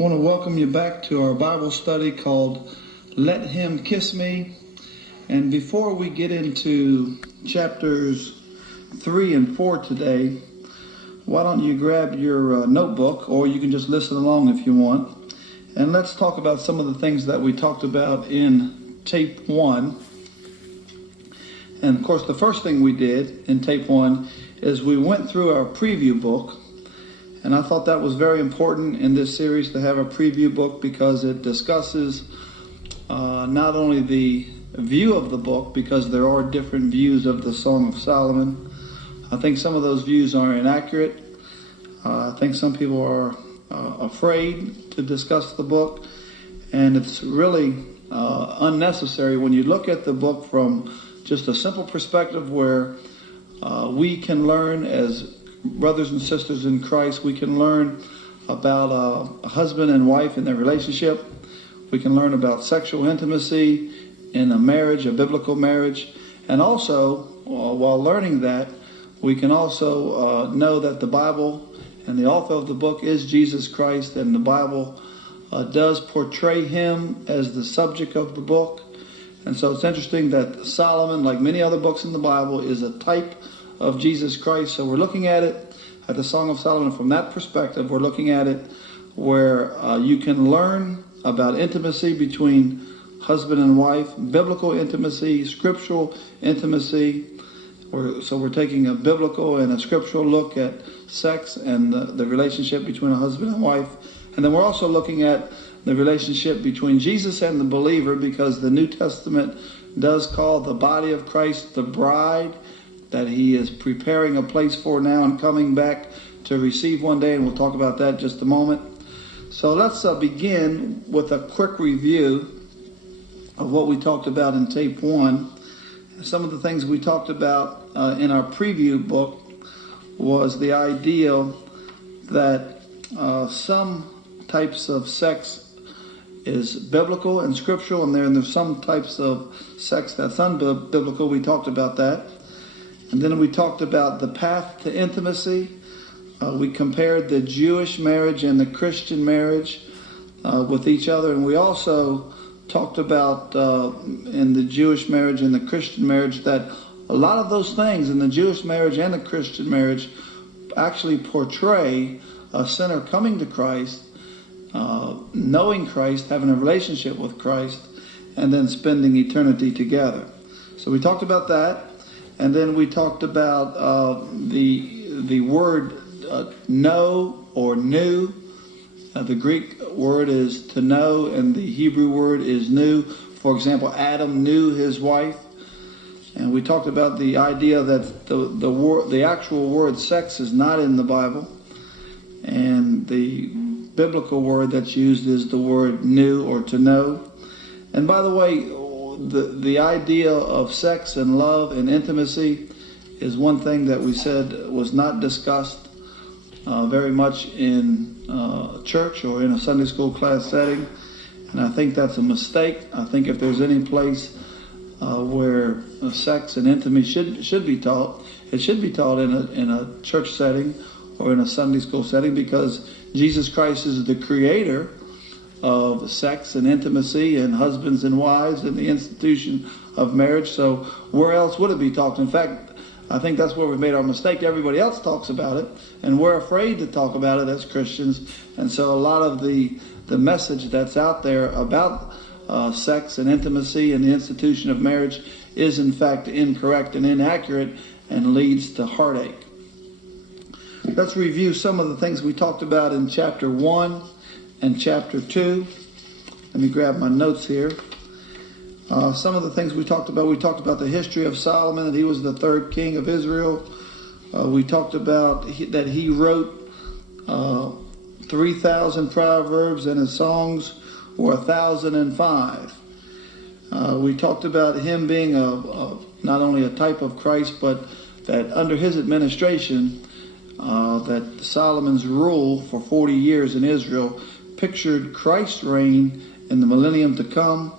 I want to welcome you back to our Bible study called Let Him Kiss Me. And before we get into chapters 3 and 4 today, why don't you grab your notebook, or you can just listen along if you want. And let's talk about some of the things that we talked about in tape 1. And of course, the first thing we did in tape 1 is we went through our preview book. And I thought that was very important in this series to have a preview book, because it discusses not only the view of the book, because there are different views of the Song of Solomon. I think some of those views are inaccurate. I think some people are afraid to discuss the book, and it's really unnecessary when you look at the book from just a simple perspective where we can learn as brothers and sisters in Christ. We can learn about a husband and wife and their relationship. We can learn about sexual intimacy in a marriage, a biblical marriage. And also, while learning that, we can also know that the Bible and the author of the book is Jesus Christ, and the Bible does portray him as the subject of the book. And so it's interesting that Solomon, like many other books in the Bible, is a type of Jesus Christ. So we're looking at it, at the Song of Solomon, from that perspective. We're looking at it where you can learn about intimacy between husband and wife, biblical intimacy, scriptural intimacy. So we're taking a biblical and a scriptural look at sex and the relationship between a husband and wife. And then we're also looking at the relationship between Jesus and the believer, because the New Testament does call the body of Christ the bride, that he is preparing a place for now and coming back to receive one day, and we'll talk about that in just a moment. So let's begin with a quick review of what we talked about in tape 1. Some of the things we talked about in our preview book was the idea that some types of sex is biblical and scriptural, and there's some types of sex that's unbiblical. We talked about that. And then we talked about the path to intimacy. We compared the Jewish marriage and the Christian marriage with each other. And we also talked about in the Jewish marriage and the Christian marriage that a lot of those things in the Jewish marriage and the Christian marriage actually portray a sinner coming to Christ, knowing Christ, having a relationship with Christ, and then spending eternity together. So we talked about that. And then we talked about the word know or knew. The Greek word is to know, and the Hebrew word is knew. For example, Adam knew his wife. And we talked about the idea that the actual word sex is not in the Bible. And the biblical word that's used is the word knew or to know. And by the way, the idea of sex and love and intimacy is one thing that we said was not discussed very much in church or in a Sunday school class setting. And I think that's a mistake. I think if there's any place where sex and intimacy should be taught, it should be taught in a church setting or in a Sunday school setting, because Jesus Christ is the creator of sex and intimacy and husbands and wives and the institution of marriage. So where else would it be taught? In fact, I think that's where we've made our mistake. Everybody else talks about it, and we're afraid to talk about it as Christians. And so a lot of the message that's out there about sex and intimacy and the institution of marriage is in fact incorrect and inaccurate and leads to heartache. Let's review some of the things we talked about in chapter 1 and chapter 2. Let me grab my notes here. Some of the things we talked about the history of Solomon, that he was the third king of Israel. We talked about that he wrote 3,000 proverbs, and his songs were 1,005. We talked about him being not only a type of Christ, but that under his administration, that Solomon's rule for 40 years in Israel pictured Christ's reign in the millennium to come.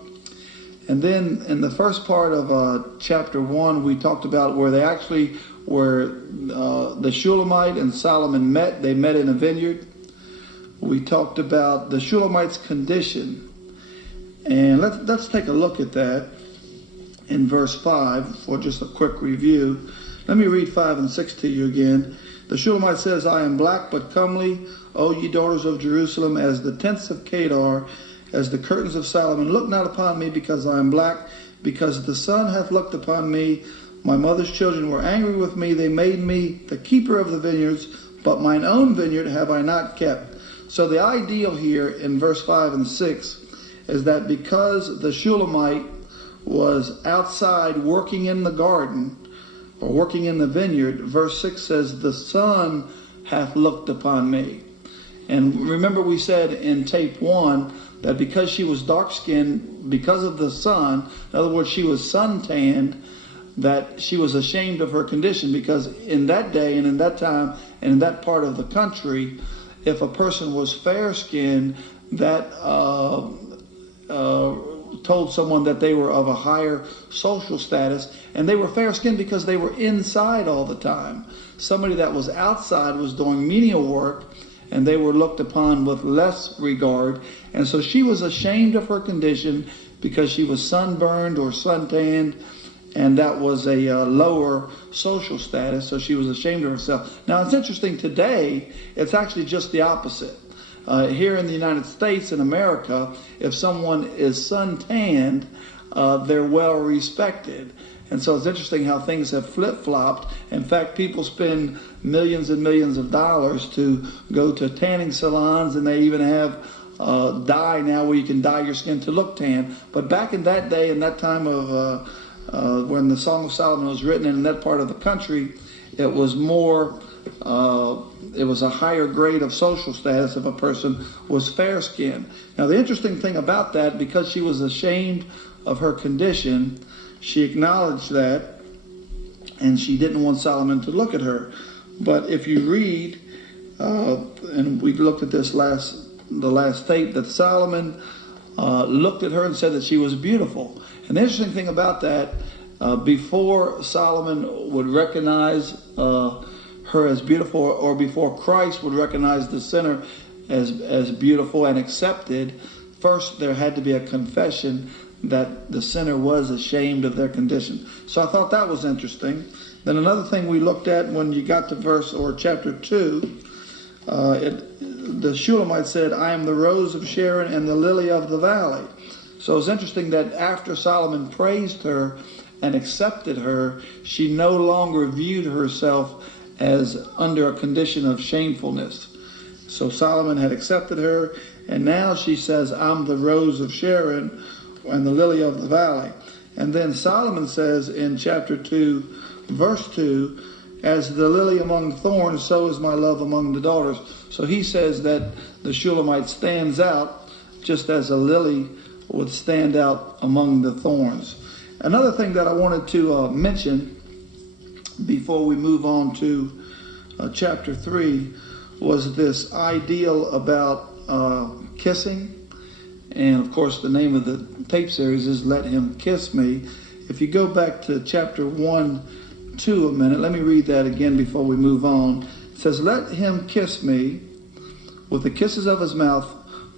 And then in the first part of chapter 1, we talked about where they actually were, the Shulamite and Solomon met. They met in a vineyard. we talked about the Shulamite's condition. And let's take a look at that in verse 5 for just a quick review. Let me read 5 and 6 to you again. The Shulamite says, I am black but comely, O ye daughters of Jerusalem, as the tents of Kedar, as the curtains of Solomon. Look not upon me because I am black, because the sun hath looked upon me. My mother's children were angry with me. They made me the keeper of the vineyards, but mine own vineyard have I not kept. So the ideal here in verse 5 and 6 is that because the Shulamite was outside working in the garden, or working in the vineyard, verse 6 says, the sun hath looked upon me. And remember we said in tape 1 that because she was dark-skinned, because of the sun, in other words, she was suntanned, that she was ashamed of her condition, because in that day and in that time and in that part of the country, if a person was fair-skinned, that told someone that they were of a higher social status, and they were fair-skinned because they were inside all the time. Somebody that was outside was doing menial work, and they were looked upon with less regard. And so she was ashamed of her condition because she was sunburned or suntanned, and that was a lower social status, so she was ashamed of herself. Now it's interesting, today it's actually just the opposite. Here in the United States, in America, if someone is suntanned, they're well respected. And so it's interesting how things have flip-flopped. In fact, people spend millions and millions of dollars to go to tanning salons, and they even have dye now where you can dye your skin to look tan. But back in that day, in that time of when the Song of Solomon was written in that part of the country, it was more, it was a higher grade of social status if a person was fair-skinned. Now the interesting thing about that, because she was ashamed of her condition, she acknowledged that, and she didn't want Solomon to look at her. But if you read, and we looked at this the last tape, that Solomon looked at her and said that she was beautiful. And the interesting thing about that, before Solomon would recognize her as beautiful, or before Christ would recognize the sinner as beautiful and accepted, first there had to be a confession that the sinner was ashamed of their condition. So I thought that was interesting. Then another thing we looked at when you got to verse or chapter 2, the Shulamite said, I am the rose of Sharon and the lily of the valley. So it's interesting that after Solomon praised her and accepted her, she no longer viewed herself as under a condition of shamefulness. So Solomon had accepted her, and now she says, I'm the rose of Sharon and the lily of the valley. And then Solomon says in chapter 2, verse 2, as the lily among thorns, so is my love among the daughters. So he says that the Shulamite stands out just as a lily would stand out among the thorns. Another thing that I wanted to mention before we move on to chapter 3 was this ideal about kissing. And of course the name of the tape series is Let Him Kiss Me. If you go back to chapter 1-2 a minute, let me read that again before we move on. It says, let him kiss me with the kisses of his mouth,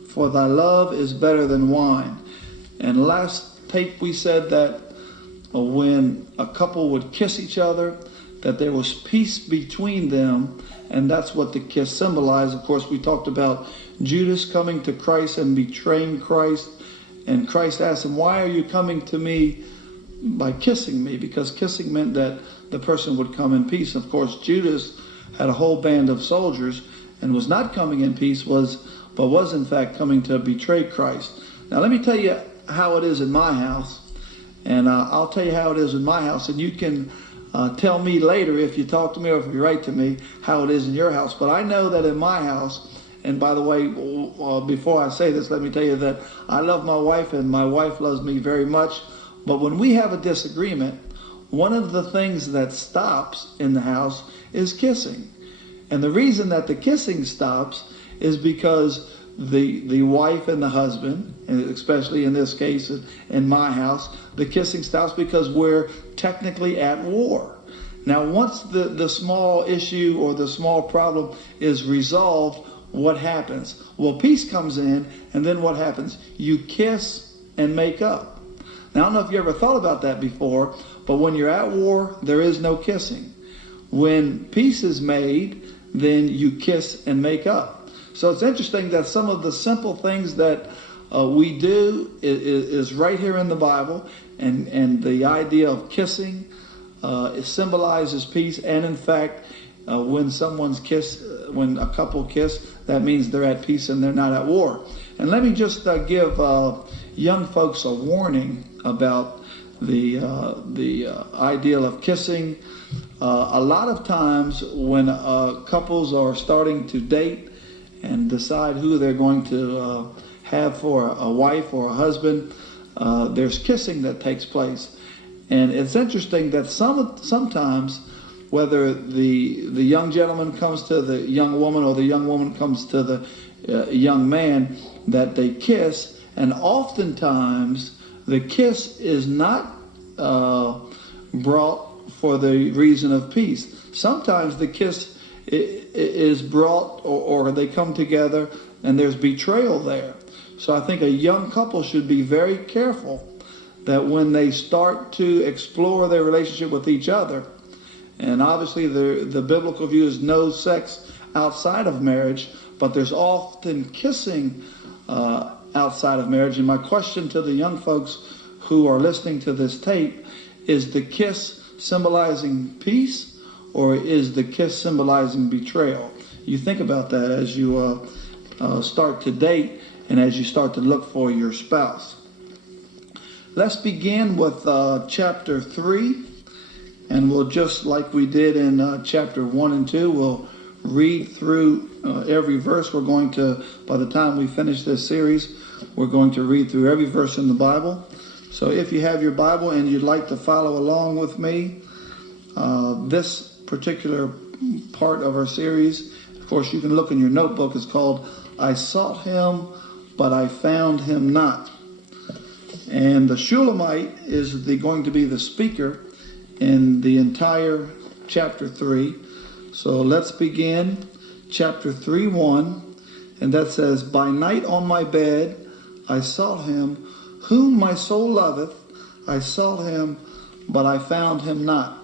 for thy love is better than wine. And last tape we said that when a couple would kiss each other, that there was peace between them, and that's what the kiss symbolized. Of course, we talked about Judas coming to Christ and betraying Christ, and Christ asked him, why are you coming to me by kissing me? Because kissing meant that the person would come in peace. Of course, Judas had a whole band of soldiers and was not coming in peace, but was in fact coming to betray Christ. Now let me tell you how it is in my house, and I'll tell you how it is in my house, and you can tell me later if you talk to me or if you write to me how it is in your house. But I know that in my house, and by the way, before I say this, let me tell you that I love my wife and my wife loves me very much. But when we have a disagreement, one of the things that stops in the house is kissing. And the reason that the kissing stops is because the wife and the husband, and especially in this case in my house, the kissing stops because we're technically at war. Now once the small issue or the small problem is resolved, what happens? Well, peace comes in, and then what happens? You kiss and make up. Now, I don't know if you ever thought about that before, but when you're at war, there is no kissing. When peace is made, then you kiss and make up. So it's interesting that some of the simple things that we do is right here in the Bible, and the idea of kissing it symbolizes peace. And in fact, when when a couple kiss, that means they're at peace and they're not at war. And let me just give young folks a warning about the ideal of kissing. A lot of times when couples are starting to date and decide who they're going to have for a wife or a husband, there's kissing that takes place. And it's interesting that sometimes, whether the young gentleman comes to the young woman or the young woman comes to the young man, that they kiss, and oftentimes the kiss is not brought for the reason of peace. Sometimes the kiss is brought, or they come together and there's betrayal there. So I think a young couple should be very careful that when they start to explore their relationship with each other, and obviously the biblical view is no sex outside of marriage, but there's often kissing outside of marriage. And my question to the young folks who are listening to this tape, is the kiss symbolizing peace, or is the kiss symbolizing betrayal? You think about that as you start to date and as you start to look for your spouse. Let's begin with chapter 3, and we'll, just like we did in chapter 1 and 2, we'll read through every verse. We're going to, by the time we finish this series, we're going to read through every verse in the Bible. So if you have your Bible and you'd like to follow along with me, this particular part of our series, of course, you can look in your notebook. It's called I Sought Him, But I Found Him Not. And the Shulamite is going to be the speaker in the entire chapter 3. So let's begin chapter 3:1, and that says, By night on my bed I sought him, whom my soul loveth. I sought him, but I found him not.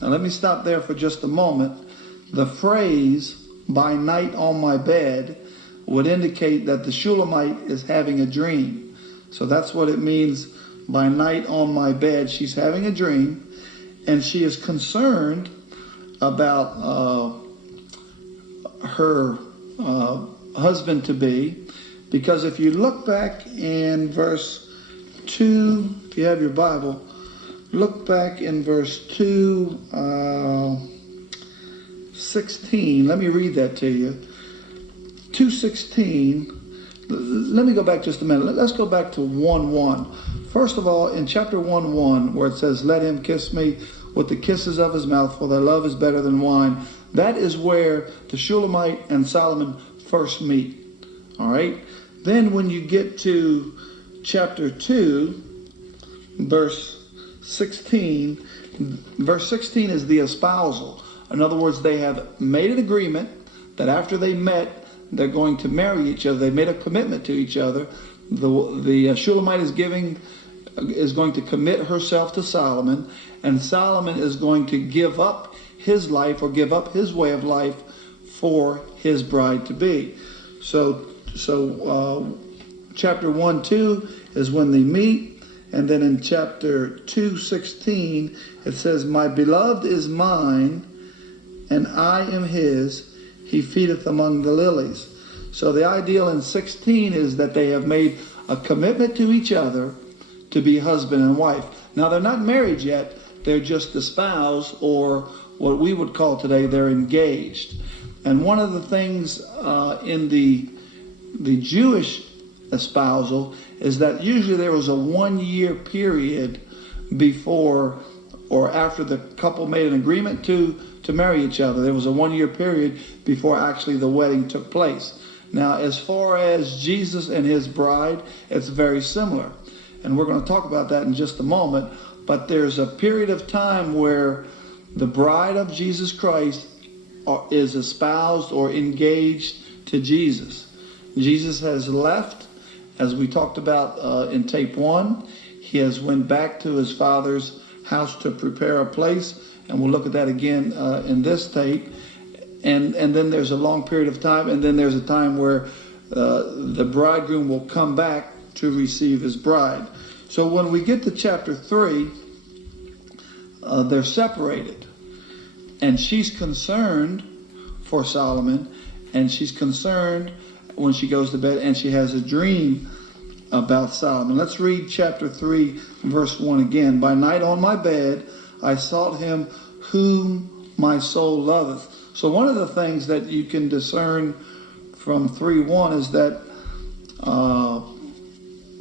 Now let me stop there for just a moment. The phrase, by night on my bed, would indicate that the Shulamite is having a dream. So that's what it means, by night on my bed. She's having a dream, and she is concerned about her husband-to-be, because if you look back in verse 2, if you have your Bible, look back in verse 2:16. Let me read that to you. 2:16. Let me go back just a minute. Let's go back to 1:1. First of all, in chapter 1:1, where it says, Let him kiss me with the kisses of his mouth, for their love is better than wine. That is where the Shulamite and Solomon first meet. All right? Then when you get to chapter 2, verse 16, verse 16 is the espousal. In other words, they have made an agreement that after they met, they're going to marry each other. They made a commitment to each other. The Shulamite is going to commit herself to Solomon, and Solomon is going to give up his life, or give up his way of life, for his bride-to-be. So chapter 1:2 is when they meet, and then in chapter 2:16 it says, My beloved is mine, and I am his. He feedeth among the lilies. So the ideal in 16 is that they have made a commitment to each other to be husband and wife. Now they're not married yet. They're just espoused, or what we would call today, they're engaged. And one of the things in the Jewish espousal is that usually there was a 1-year period before or after the couple made an agreement to marry each other. There was a 1-year period before actually the wedding took place. Now, as far as Jesus and his bride, it's very similar. And we're going to talk about that in just a moment. But there's a period of time where the bride of Jesus Christ is espoused or engaged to Jesus. Jesus has left, as we talked about in tape 1. He has went back to his Father's house to prepare a place, and we'll look at that again in this tape. And then there's a long period of time, and then there's a time where the bridegroom will come back to receive his bride. So when we get to chapter 3, they're separated. And she's concerned for Solomon, and she's concerned when she goes to bed, and she has a dream about Solomon. Let's read chapter 3, verse 1 again. By night on my bed, I sought him whom my soul loveth. So one of the things that you can discern from 3:1 is that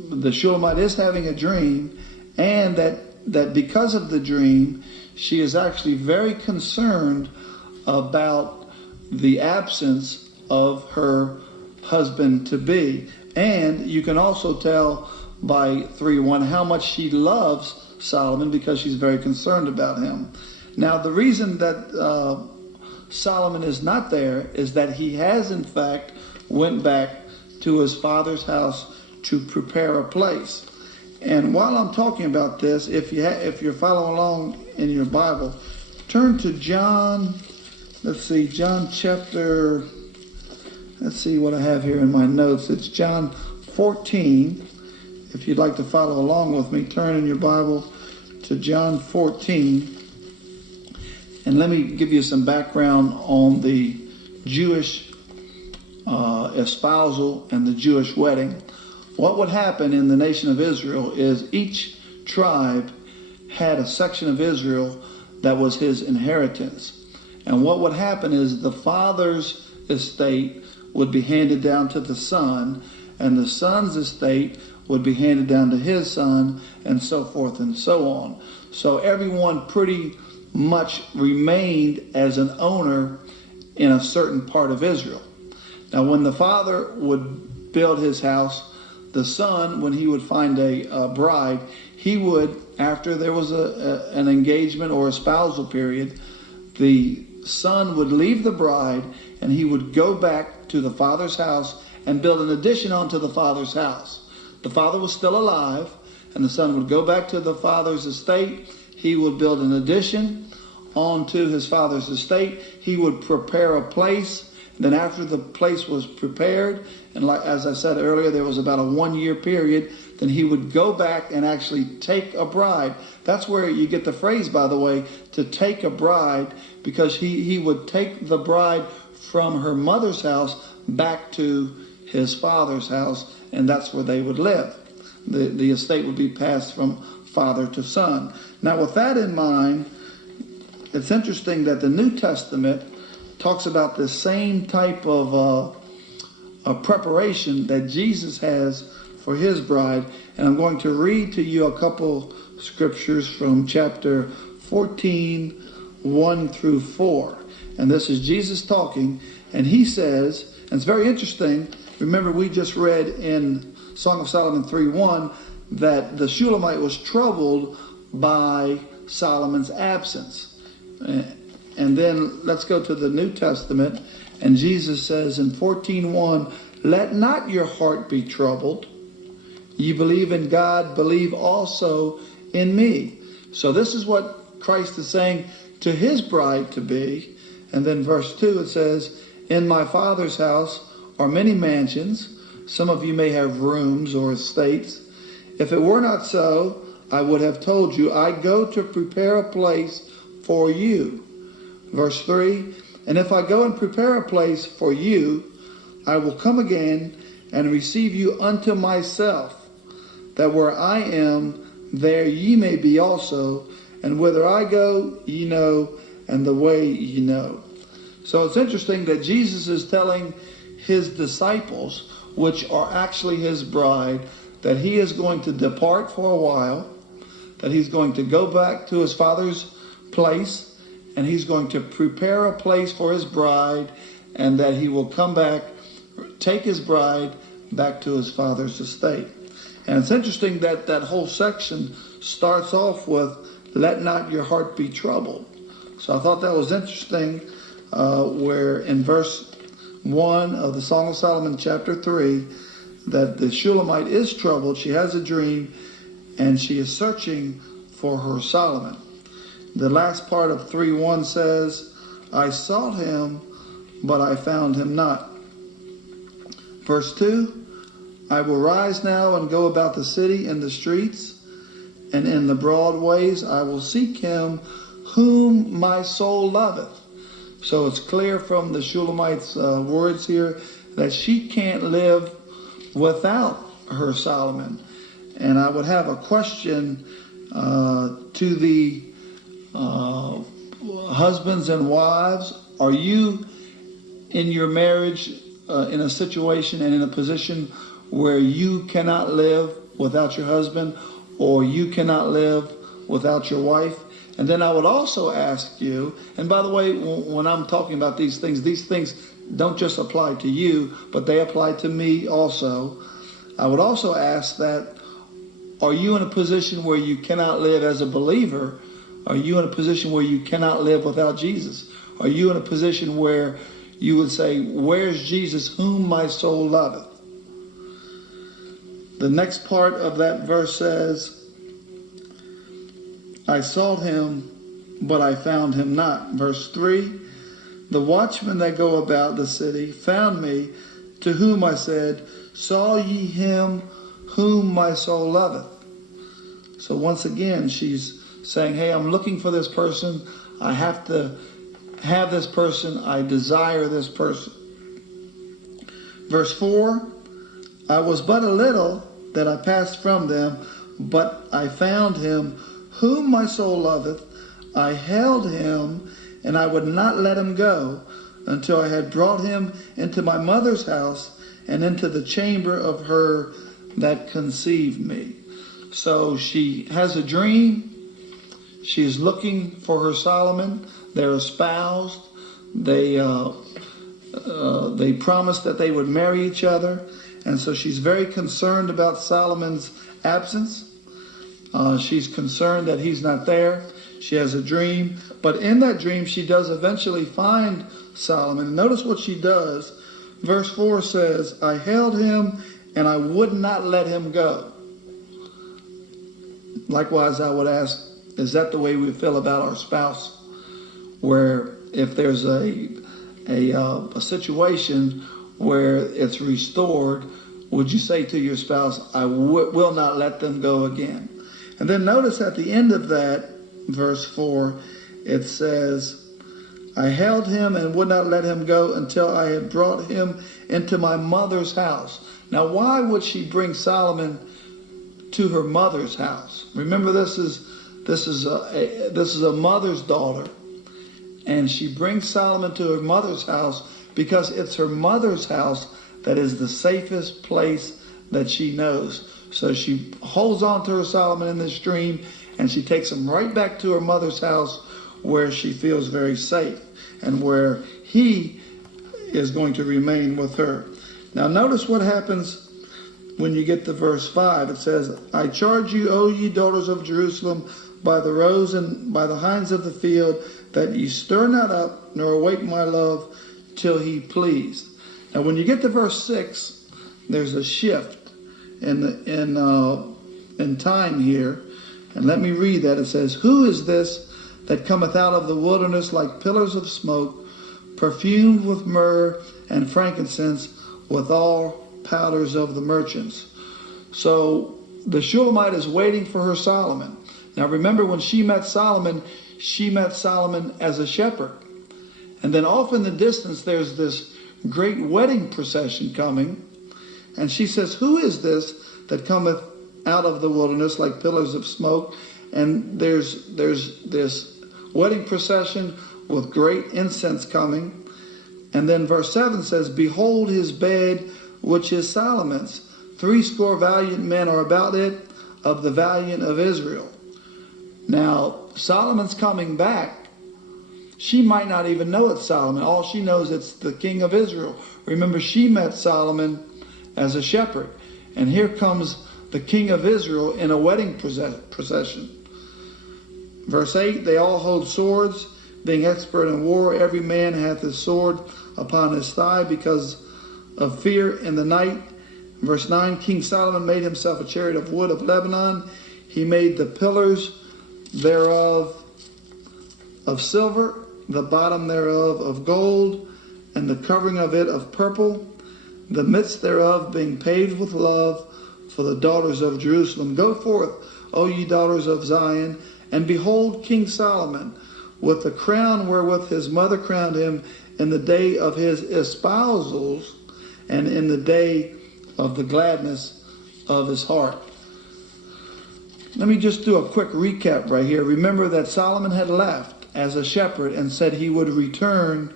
the Shulamite is having a dream, and that because of the dream, she is actually very concerned about the absence of her husband-to-be. And you can also tell by 3:1 how much she loves Solomon, because she's very concerned about him. Now, the reason that Solomon is not there is that he has, in fact, went back to his father's house to prepare a place. And while I'm talking about this, if you're following along in your Bible, turn to John. Let's see, John chapter. Let's see what I have here in my notes. It's John 14. If you'd like to follow along with me, turn in your Bible to John 14. And let me give you some background on the Jewish espousal and the Jewish wedding. What would happen in the nation of Israel is each tribe had a section of Israel that was his inheritance. And what would happen is the father's estate would be handed down to the son, and the son's estate would be handed down to his son, and so forth and so on. So everyone pretty much remained as an owner in a certain part of Israel. Now, when the father would build his house, the son, when he would find a bride, he would, after there was an engagement or a spousal period, the son would leave the bride and he would go back to the father's house and build an addition onto the father's house. The father was still alive, and the son would go back to the father's estate. He would build an addition onto his father's estate. He would prepare a place. Then after the place was prepared, and like as I said earlier, there was about a 1-year period, then he would go back and actually take a bride. That's where you get the phrase, by the way, to take a bride, because he would take the bride from her mother's house back to his father's house, and that's where they would live. The estate would be passed from father to son. Now, with that in mind, it's interesting that the New Testament talks about the same type of preparation that Jesus has for his bride. And I'm going to read to you a couple scriptures from chapter 14, 1 through 4. And this is Jesus talking, and he says, and it's very interesting, remember we just read in Song of Solomon 3:1 that the Shulamite was troubled by Solomon's absence. And then let's go to the New Testament, and Jesus says in 14:1, let not your heart be troubled. Ye believe in God, believe also in me. So this is what Christ is saying to his bride to be. And then verse 2, it says, in my Father's house are many mansions. Some of you may have rooms or estates. If it were not so, I would have told you, I go to prepare a place for you. Verse 3, and if I go and prepare a place for you, I will come again and receive you unto myself, that where I am, there ye may be also, and whither I go, ye know, and the way ye know. So it's interesting that Jesus is telling his disciples, which are actually his bride, that he is going to depart for a while, that he's going to go back to his Father's place, and he's going to prepare a place for his bride, and that he will come back, take his bride back to his Father's estate. And it's interesting that that whole section starts off with, let not your heart be troubled. So I thought that was interesting, where in verse 1 of the Song of Solomon, chapter 3, that the Shulamite is troubled. She has a dream, and she is searching for her Solomon. The last part of 3:1 says, I sought him, but I found him not. Verse 2, I will rise now and go about the city in the streets, and in the broad ways I will seek him whom my soul loveth. So it's clear from the Shulamite's words here that she can't live without her Solomon. And I would have a question to the husbands and wives. Are you in your marriage in a situation and in a position where you cannot live without your husband, or you cannot live without your wife? And then I would also ask you, and by the way, when I'm talking about these things don't just apply to you, but they apply to me also. I would also ask that, are you in a position where you cannot live as a believer? Are you in a position where you cannot live without Jesus? Are you in a position where you would say, where's Jesus whom my soul loveth? The next part of that verse says, I sought him, but I found him not. Verse 3, the watchmen that go about the city found me, to whom I said, saw ye him whom my soul loveth? So once again, she's saying, hey, I'm looking for this person. I have to have this person. I desire this person. Verse 4, I was but a little that I passed from them, but I found him whom my soul loveth. I held him, and I would not let him go until I had brought him into my mother's house and into the chamber of her that conceived me. So she has a dream. She is looking for her Solomon. They're espoused. They promised that they would marry each other. And so she's very concerned about Solomon's absence. She's concerned that he's not there. She has a dream. But in that dream, she does eventually find Solomon. Notice what she does. Verse 4 says, I held him and I would not let him go. Likewise, I would ask, is that the way we feel about our spouse? Where if there's a situation where it's restored, would you say to your spouse, I will not let them go again? And then notice at the end of that, verse 4, it says, I held him and would not let him go until I had brought him into my mother's house. Now, why would she bring Solomon to her mother's house? Remember, this is a mother's daughter, and she brings Solomon to her mother's house because it's her mother's house that is the safest place that she knows. So she holds on to her Solomon in this dream, and she takes him right back to her mother's house where she feels very safe and where he is going to remain with her. Now notice what happens when you get to verse 5. It says, I charge you, O ye daughters of Jerusalem, by the roes and by the hinds of the field, that ye stir not up, nor awake my love, till he please. Now when you get to verse 6, there's a shift in time here. And let me read that. It says, who is this that cometh out of the wilderness like pillars of smoke, perfumed with myrrh and frankincense, with all powders of the merchants? So the Shulamite is waiting for her Solomon. Now remember, when she met Solomon as a shepherd. And then off in the distance, there's this great wedding procession coming. And she says, who is this that cometh out of the wilderness like pillars of smoke? And there's this wedding procession with great incense coming. And then verse 7 says, behold his bed, which is Solomon's. 80 valiant men are about it, of the valiant of Israel. Now, Solomon's coming back. She might not even know it's Solomon. All she knows it's the king of Israel. Remember, she met Solomon as a shepherd. And here comes the king of Israel in a wedding procession. Verse 8, they all hold swords, being expert in war. Every man hath his sword upon his thigh because of fear in the night. Verse 9, King Solomon made himself a chariot of wood of Lebanon. He made the pillars thereof of silver, the bottom thereof of gold, and the covering of it of purple, the midst thereof being paved with love for the daughters of Jerusalem. Go forth, O ye daughters of Zion, and behold King Solomon with the crown wherewith his mother crowned him in the day of his espousals and in the day of the gladness of his heart. Let me just do a quick recap right here. Remember that Solomon had left as a shepherd and said he would return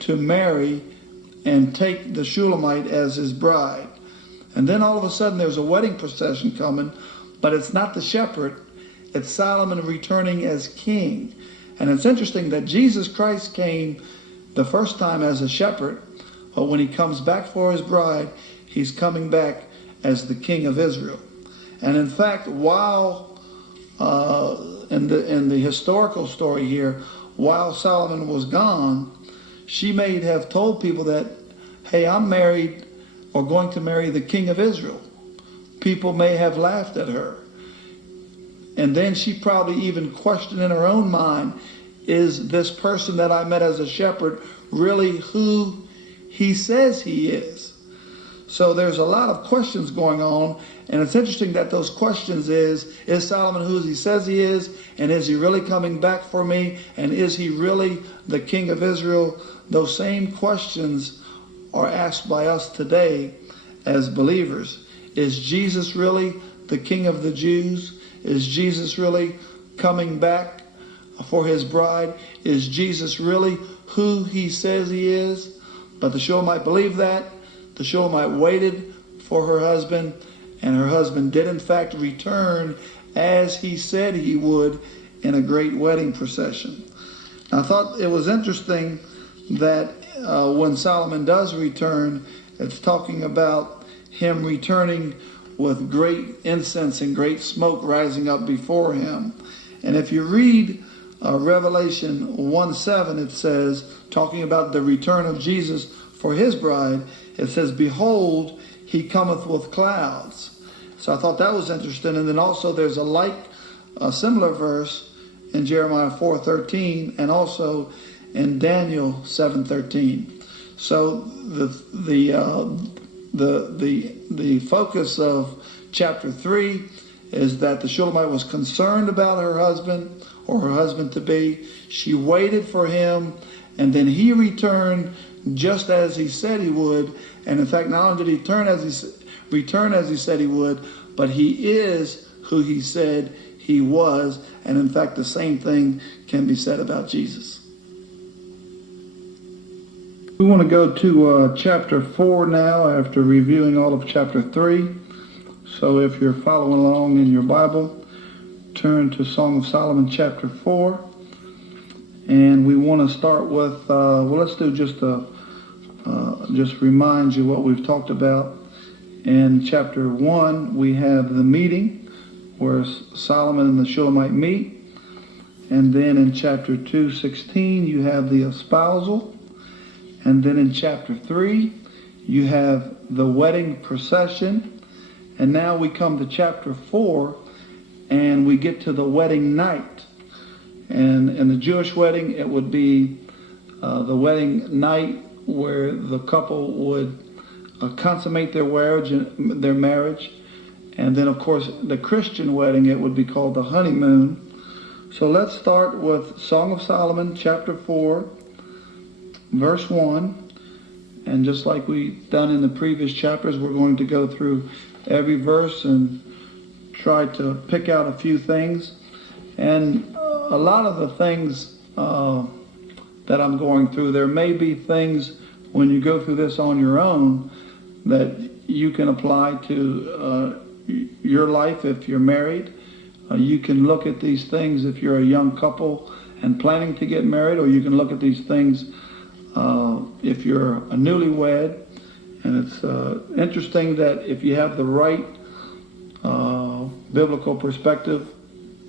to marry and take the Shulamite as his bride. And then all of a sudden there's a wedding procession coming, but it's not the shepherd, it's Solomon returning as king. And it's interesting that Jesus Christ came the first time as a shepherd, but when he comes back for his bride, he's coming back as the king of Israel. And in fact, while in the historical story here, while Solomon was gone, she may have told people that, hey, I'm married or going to marry the king of Israel. People may have laughed at her. And then she probably even questioned in her own mind, is this person that I met as a shepherd really who he says he is? So there's a lot of questions going on, and it's interesting that those questions is Solomon who he says he is, and is he really coming back for me, and is he really the king of Israel? Those same questions are asked by us today as believers. Is Jesus really the king of the Jews? Is Jesus really coming back for his bride? Is Jesus really who he says he is? But the Shulamite believed that. The Shulamite waited for her husband, and her husband did in fact return as he said he would in a great wedding procession. I thought it was interesting that when Solomon does return, it's talking about him returning with great incense and great smoke rising up before him. And if you read Revelation 1:7, it says, talking about the return of Jesus for his bride, it says, behold, he cometh with clouds. So I thought that was interesting. And then also there's a similar verse in Jeremiah 4:13 and also in Daniel 7:13. So the focus of chapter 3 is that the Shulamite was concerned about her husband or her husband to be. She waited for him, and then he returned just as he said he would. And in fact, not only did he return as he said he would, but he is who he said he was. And in fact, the same thing can be said about Jesus. We want to go to chapter 4 now after reviewing all of chapter 3. So if you're following along in your Bible, turn to Song of Solomon chapter 4. And we want to start with, let's do just remind you what we've talked about. In chapter 1, we have the meeting where Solomon and the Shulamite meet. And then in chapter 2:16, you have the espousal. And then in chapter 3, you have the wedding procession. And now we come to chapter 4, and we get to the wedding night. And in the Jewish wedding, it would be the wedding night where the couple would consummate their marriage. And then, of course, the Christian wedding, it would be called the honeymoon. So let's start with Song of Solomon, chapter 4, verse 1. And just like we've done in the previous chapters, we're going to go through every verse and try to pick out a few things. And a lot of the things that I'm going through, there may be things when you go through this on your own that you can apply to your life if you're married. You can look at these things if you're a young couple and planning to get married, or you can look at these things if you're a newlywed. And it's interesting that if you have the right biblical perspective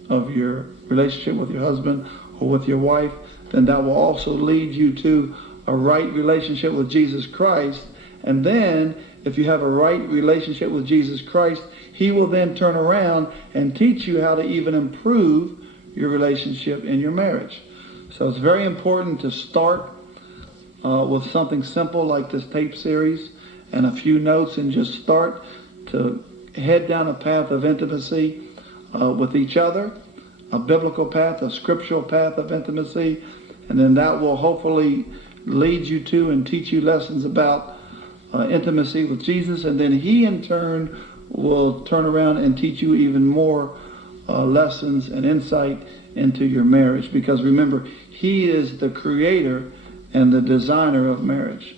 of your relationship with your husband or with your wife, then that will also lead you to a right relationship with Jesus Christ. And then, if you have a right relationship with Jesus Christ, he will then turn around and teach you how to even improve your relationship in your marriage. So it's very important to start with something simple like this tape series and a few notes, and just start to head down a path of intimacy with each other, a biblical path, a scriptural path of intimacy, and then that will hopefully lead you to and teach you lessons about intimacy with Jesus, and then he in turn will turn around and teach you even more lessons and insight into your marriage, because remember, he is the creator and the designer of marriage.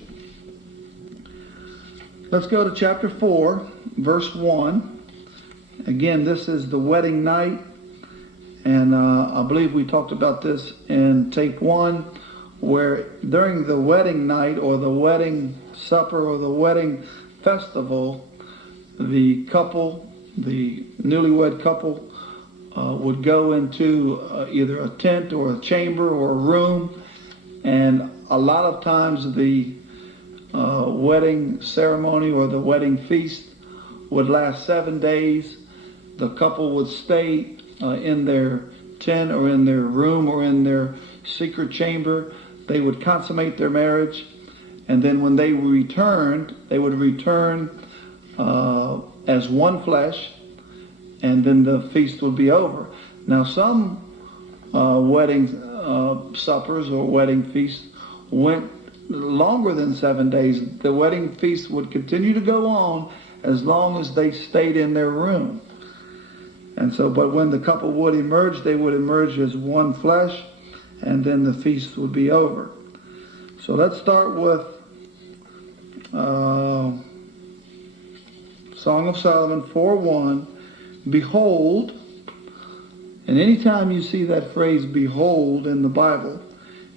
Let's go to chapter 4, verse 1. Again, this is the wedding night, and I believe we talked about this in tape 1, where during the wedding night or the wedding supper or the wedding festival, the couple, the newlywed couple, would go into either a tent or a chamber or a room, and a lot of times the wedding ceremony or the wedding feast would last 7 days. The couple would stay in their tent or in their room or in their secret chamber. They would consummate their marriage, and then when they returned, they would return as one flesh, and then the feast would be over. Now, some wedding suppers or wedding feasts went longer than 7 days. The wedding feast would continue to go on as long as they stayed in their room. And so, but when the couple would emerge, they would emerge as one flesh, and then the feast would be over. So let's start with Song of Solomon 4:1. Behold, and anytime you see that phrase behold in the Bible,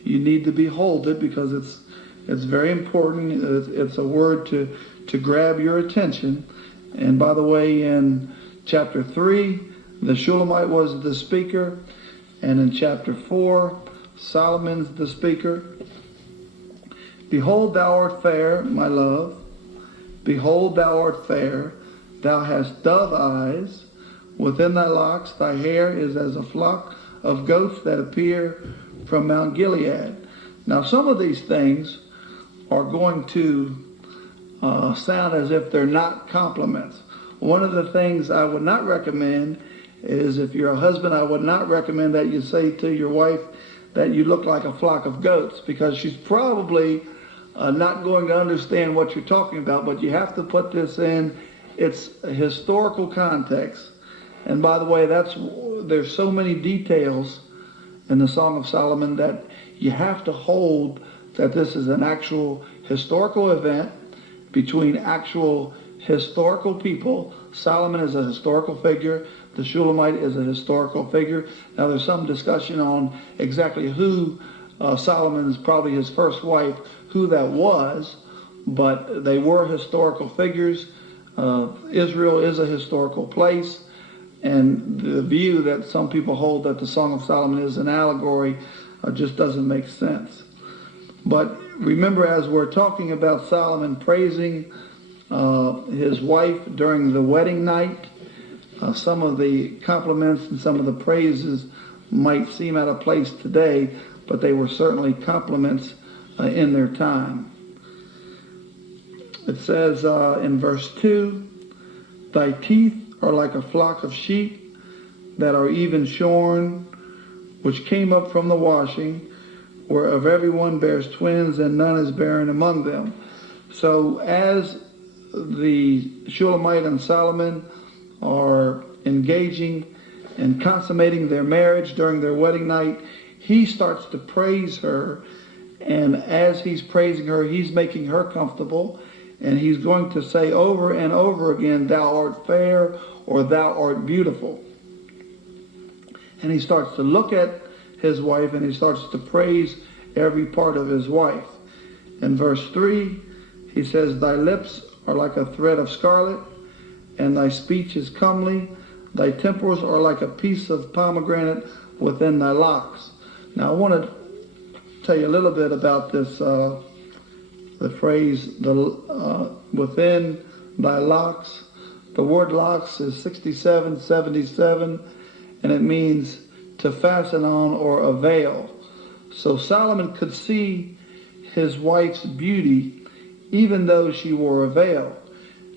you need to behold it, because it's very important. It's a word to grab your attention. And by the way, in chapter 3, the Shulamite was the speaker, and in chapter 4, Solomon's the speaker. Behold, thou art fair, my love. Behold, thou art fair. Thou hast dove eyes. Within thy locks, thy hair is as a flock of goats that appear from Mount Gilead. Now, some of these things are going to sound as if they're not compliments. One of the things I would not recommend is, if you're a husband, I would not recommend that you say to your wife that you look like a flock of goats, because she's probably not going to understand what you're talking about. But you have to put this in its historical context. And by the way, there's so many details in the Song of Solomon that you have to hold that this is an actual historical event between actual historical people. Solomon is a historical figure. The Shulamite is a historical figure. Now, there's some discussion on exactly who Solomon's, probably his first wife, who that was, but they were historical figures. Israel is a historical place, and the view that some people hold that the Song of Solomon is an allegory just doesn't make sense. But remember, as we're talking about Solomon praising his wife during the wedding night, some of the compliments and some of the praises might seem out of place today, but they were certainly compliments in their time. It says in verse 2, thy teeth are like a flock of sheep that are even shorn, which came up from the washing, whereof every one bears twins, and none is barren among them. So as the Shulamite and Solomon are engaging and consummating their marriage during their wedding night, he starts to praise her, and as he's praising her, he's making her comfortable, and he's going to say over and over again, thou art fair, or thou art beautiful. And he starts to look at his wife, and he starts to praise every part of his wife. In verse 3, he says, thy lips are like a thread of scarlet, and thy speech is comely. Thy temples are like a piece of pomegranate within thy locks. Now, I want to tell you a little bit about this, the phrase, within thy locks. The word locks is 6777, and it means to fasten on or a veil. So Solomon could see his wife's beauty even though she wore a veil.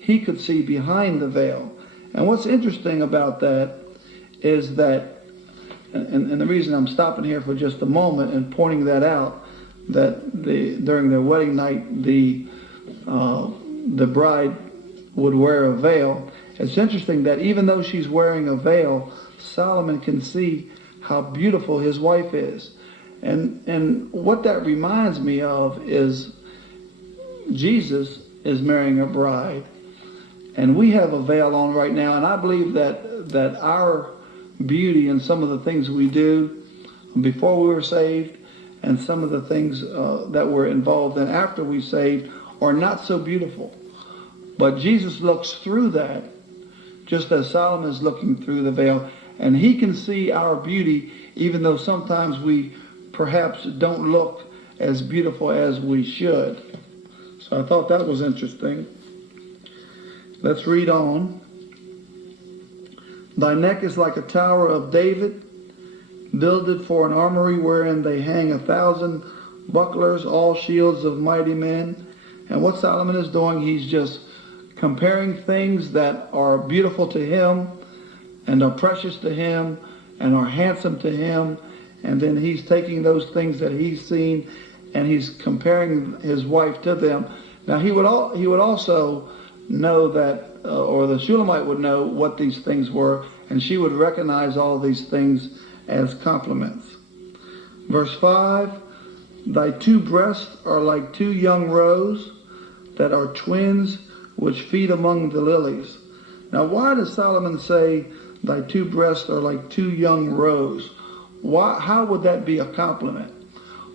He could see behind the veil. And what's interesting about that is that, and the reason I'm stopping here for just a moment and pointing that out, that during their wedding night, the bride would wear a veil. It's interesting that even though she's wearing a veil, Solomon can see how beautiful his wife is. And what that reminds me of is Jesus is marrying a bride, and we have a veil on right now, and I believe that our beauty and some of the things we do before we were saved and some of the things that we're involved in after we saved are not so beautiful. But Jesus looks through that, just as Solomon is looking through the veil, and he can see our beauty, even though sometimes we perhaps don't look as beautiful as we should. So I thought that was interesting. Let's read on. Thy neck is like a tower of David, builded for an armory wherein they hang 1,000 bucklers, all shields of mighty men. And what Solomon is doing, he's just comparing things that are beautiful to him and are precious to him and are handsome to him. And then he's taking those things that he's seen and he's comparing his wife to them. Now he would also know that, or the Shulamite would know what these things were, and she would recognize all these things as compliments. Verse 5, thy two breasts are like two young roes that are twins which feed among the lilies. Now why does Solomon say thy two breasts are like two young roes? How would that be a compliment?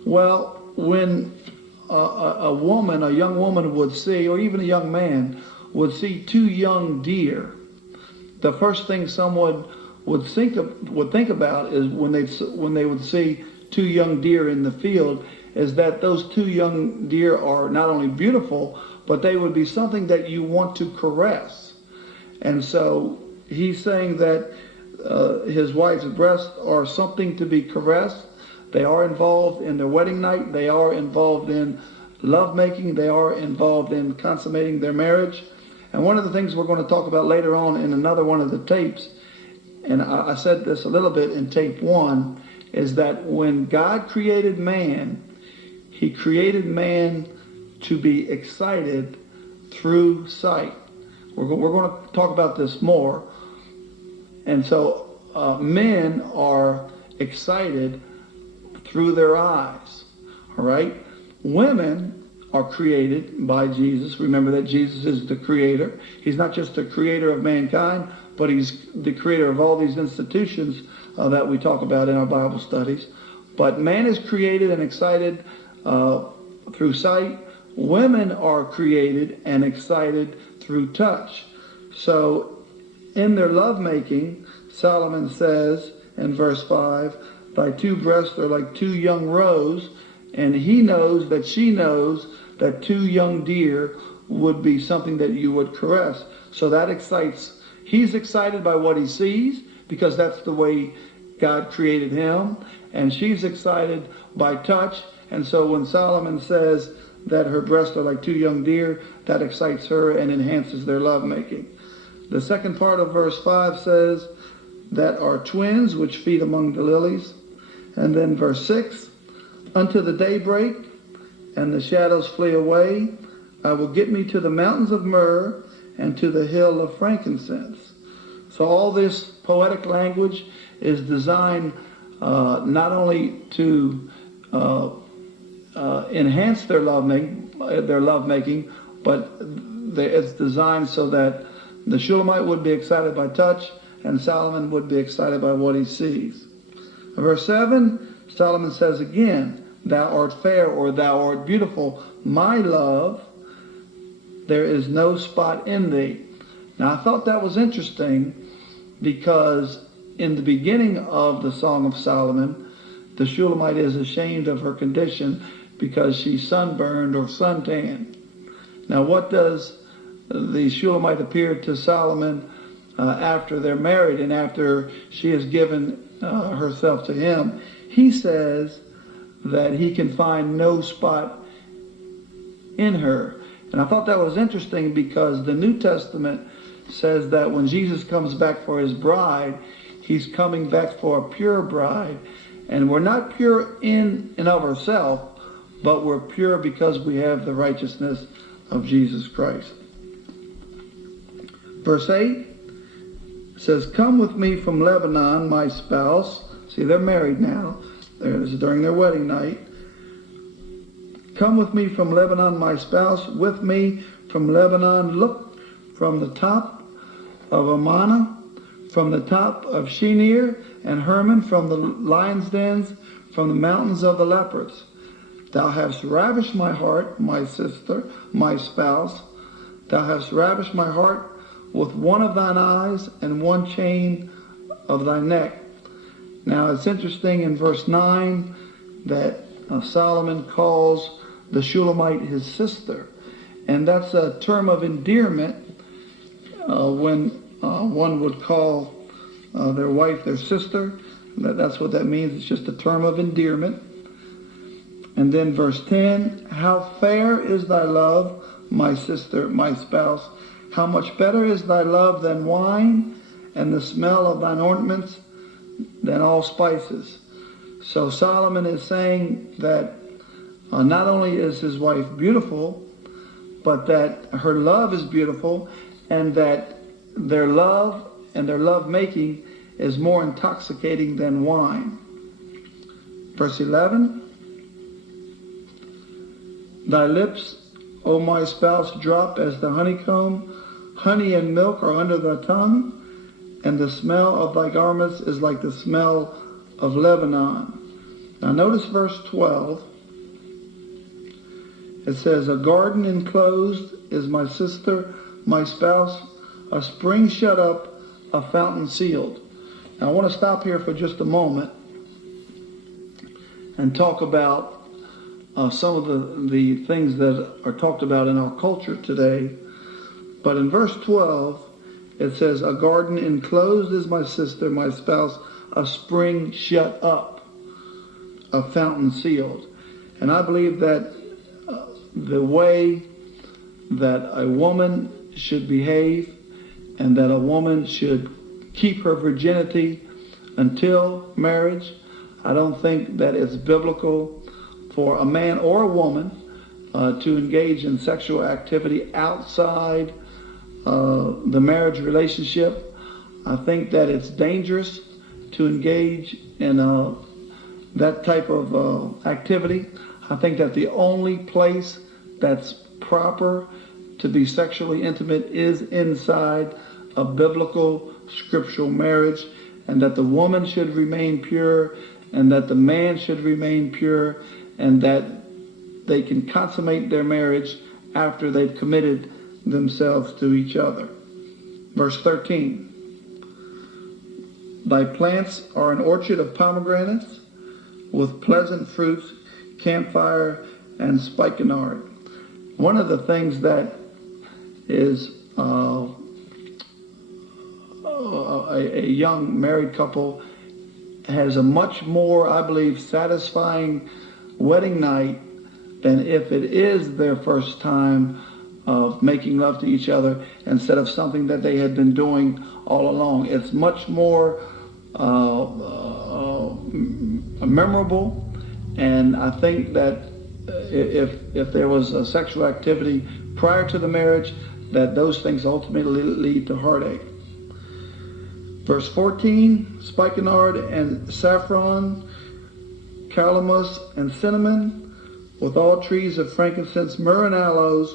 Well, when a young woman would see, or even a young man would see two young deer, the first thing someone would think about is when they would see two young deer in the field, is that those two young deer are not only beautiful, but they would be something that you want to caress. And so he's saying that his wife's breasts are something to be caressed. They are involved in their wedding night. They are involved in lovemaking. They are involved in consummating their marriage. And one of the things we're going to talk about later on in another one of the tapes, and I said this a little bit in tape 1, is that when God created man, he created man to be excited through sight. We're going to talk about this more. And so men are excited through their eyes. All right? Women are created by Jesus. Remember that Jesus is the creator. He's not just the creator of mankind, but he's the creator of all these institutions that we talk about in our Bible studies. But man is created and excited through sight. Women are created and excited through touch. So in their lovemaking, Solomon says in verse 5, thy two breasts are like two young roes, and he knows that she knows that two young deer would be something that you would caress. So that excites, he's excited by what he sees, because that's the way God created him, and she's excited by touch. And so when Solomon says that her breasts are like two young deer, that excites her and enhances their lovemaking. The second part of verse 5 says that are twins which feed among the lilies. And then verse 6, unto the daybreak and the shadows flee away, I will get me to the mountains of myrrh and to the hill of frankincense. So all this poetic language is designed not only to enhance their lovemaking, but it's designed so that the Shulamite would be excited by touch and Solomon would be excited by what he sees. Verse 7, Solomon says again, thou art fair, or thou art beautiful, my love, there is no spot in thee. Now I thought that was interesting, because in the beginning of the Song of Solomon, the Shulamite is ashamed of her condition because she's sunburned or suntanned. Now, what does the Shulamite appear to Solomon after they're married and after she has given herself to him? He says that he can find no spot in her. And I thought that was interesting because the New Testament says that when Jesus comes back for his bride, he's coming back for a pure bride. And we're not pure in and of ourselves, but we're pure because we have the righteousness of Jesus Christ. Verse 8 says, "Come with me from Lebanon, my spouse." See, they're married now. This is during their wedding night. "Come with me from Lebanon, my spouse, with me from Lebanon. Look from the top of Amana, from the top of Shinir and Hermon, from the lion's dens, from the mountains of the leopards. Thou hast ravished my heart, my sister, my spouse. Thou hast ravished my heart with one of thine eyes and one chain of thy neck." Now it's interesting in verse 9 that Solomon calls the Shulamite his sister. And that's a term of endearment when one would call their wife their sister. That's what that means. It's just a term of endearment. And then verse 10, "How fair is thy love, my sister, my spouse. How much better is thy love than wine, and the smell of thine ornaments than all spices." So Solomon is saying that not only is his wife beautiful, but that her love is beautiful, and that their love and their love making is more intoxicating than wine. Verse 11, "Thy lips, O my spouse, drop as the honeycomb. Honey and milk are under thy tongue, and the smell of thy garments is like the smell of Lebanon." Now notice verse 12. It says, "A garden enclosed is my sister, my spouse, a spring shut up, a fountain sealed." Now I want to stop here for just a moment and talk about some of the things that are talked about in our culture today. But in verse 12, it says, "A garden enclosed is my sister, my spouse, a spring shut up, a fountain sealed." And I believe that the way that a woman should behave and that a woman should keep her virginity until marriage, I don't think that it's biblical for a man or a woman to engage in sexual activity outside the marriage relationship. I think that it's dangerous to engage in that type of activity. I think that the only place that's proper to be sexually intimate is inside a biblical scriptural marriage, and that the woman should remain pure, and that the man should remain pure, and that they can consummate their marriage after they've committed themselves to each other. Verse 13, "Thy plants are an orchard of pomegranates with pleasant fruits, camphire and spikenard." One of the things that is a young married couple has a much more, I believe, satisfying wedding night than if it is their first time of making love to each other instead of something that they had been doing all along. It's much more memorable, and I think that if there was a sexual activity prior to the marriage, that those things ultimately lead to heartache. Verse 14, "Spikenard and saffron, calamus and cinnamon, with all trees of frankincense, myrrh and aloes,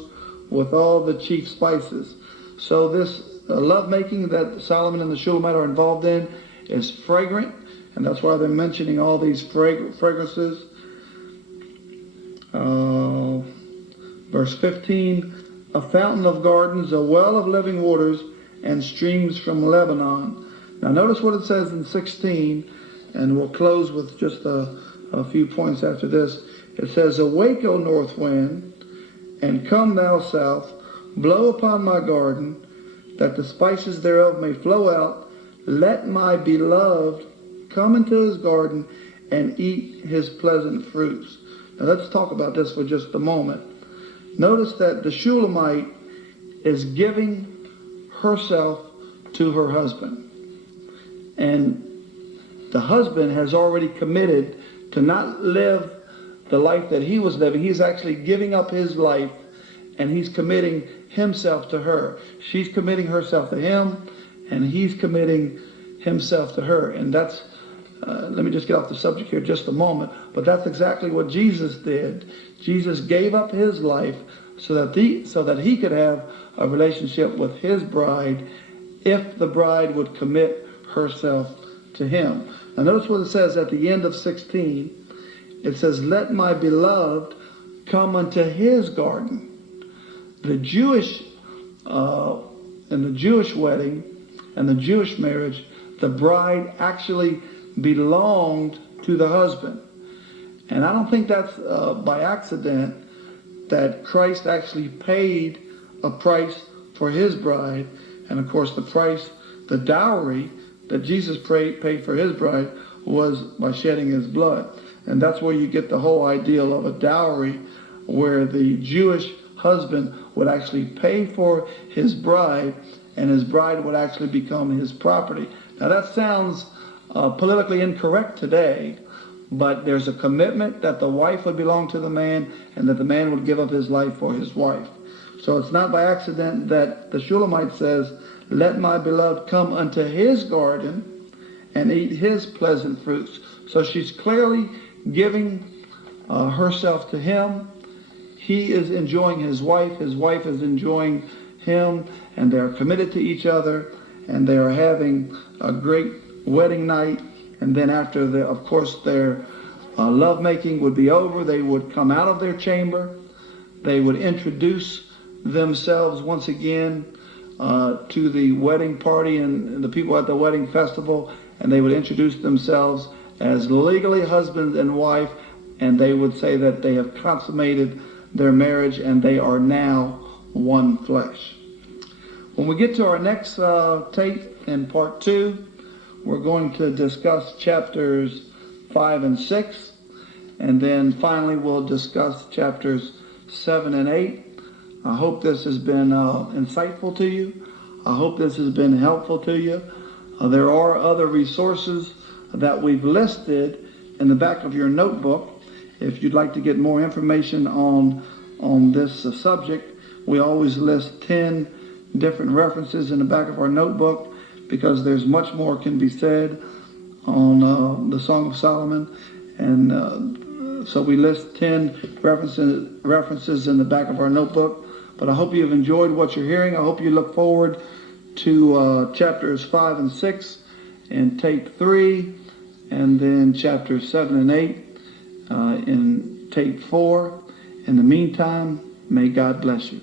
with all the chief spices." So this lovemaking that Solomon and the Shulamite are involved in is fragrant, and that's why they're mentioning all these fragrances. Verse 15, "A fountain of gardens, a well of living waters, and streams from Lebanon." Now notice what it says in 16. And we'll close with just a few points after this. It says, "Awake, O north wind, and come thou south, blow upon my garden, that the spices thereof may flow out. Let my beloved come into his garden and eat his pleasant fruits." Now let's talk about this for just a moment. Notice that the Shulamite is giving herself to her husband. And the husband has already committed to not live the life that he was living. He's actually giving up his life, and he's committing himself to her. She's committing herself to him, and he's committing himself to her. And that's, let me just get off the subject here just a moment, but that's exactly what Jesus did. Jesus gave up his life so that he could have a relationship with his bride, if the bride would commit herself to him. Now notice what it says at the end of 16. It says, "Let my beloved come unto his garden." The Jewish, in the Jewish wedding and the Jewish marriage, the bride actually belonged to the husband. And I don't think that's by accident that Christ actually paid a price for his bride. And of course the price, the dowry that Jesus paid for his bride was by shedding his blood. And that's where you get the whole ideal of a dowry, where the Jewish husband would actually pay for his bride, and his bride would actually become his property. Now that sounds politically incorrect today, but there's a commitment that the wife would belong to the man, and that the man would give up his life for his wife. So it's not by accident that the Shulamite says, "Let my beloved come unto his garden and eat his pleasant fruits." So she's clearly giving herself to him. He is enjoying his wife is enjoying him, and they are committed to each other, and they are having a great wedding night. And then after, of course, their lovemaking would be over, they would come out of their chamber. They would introduce themselves once again to the wedding party and the people at the wedding festival, and they would introduce themselves as legally husband and wife, and they would say that they have consummated their marriage and they are now one flesh. When we get to our next tape in part 2, we're going to discuss chapters 5 and 6, and then finally we'll discuss chapters 7 and 8. I hope this has been insightful to you. I hope this has been helpful to you. There are other resources that we've listed in the back of your notebook. If you'd like to get more information on this subject, we always list 10 different references in the back of our notebook, because there's much more can be said on the Song of Solomon. And so we list 10 references in the back of our notebook. But I hope you've enjoyed what you're hearing. I hope you look forward to chapters 5 and 6 in tape 3, and then chapters 7 and 8 in tape 4. In the meantime, may God bless you.